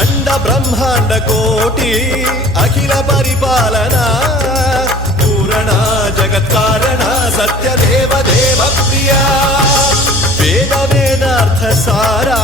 अंड ब्रह्मांड कोटि अखिल परिपालना पूरणा जगत्कारणा सत्यदेव देव प्रिया वेद वेदार्थ सारा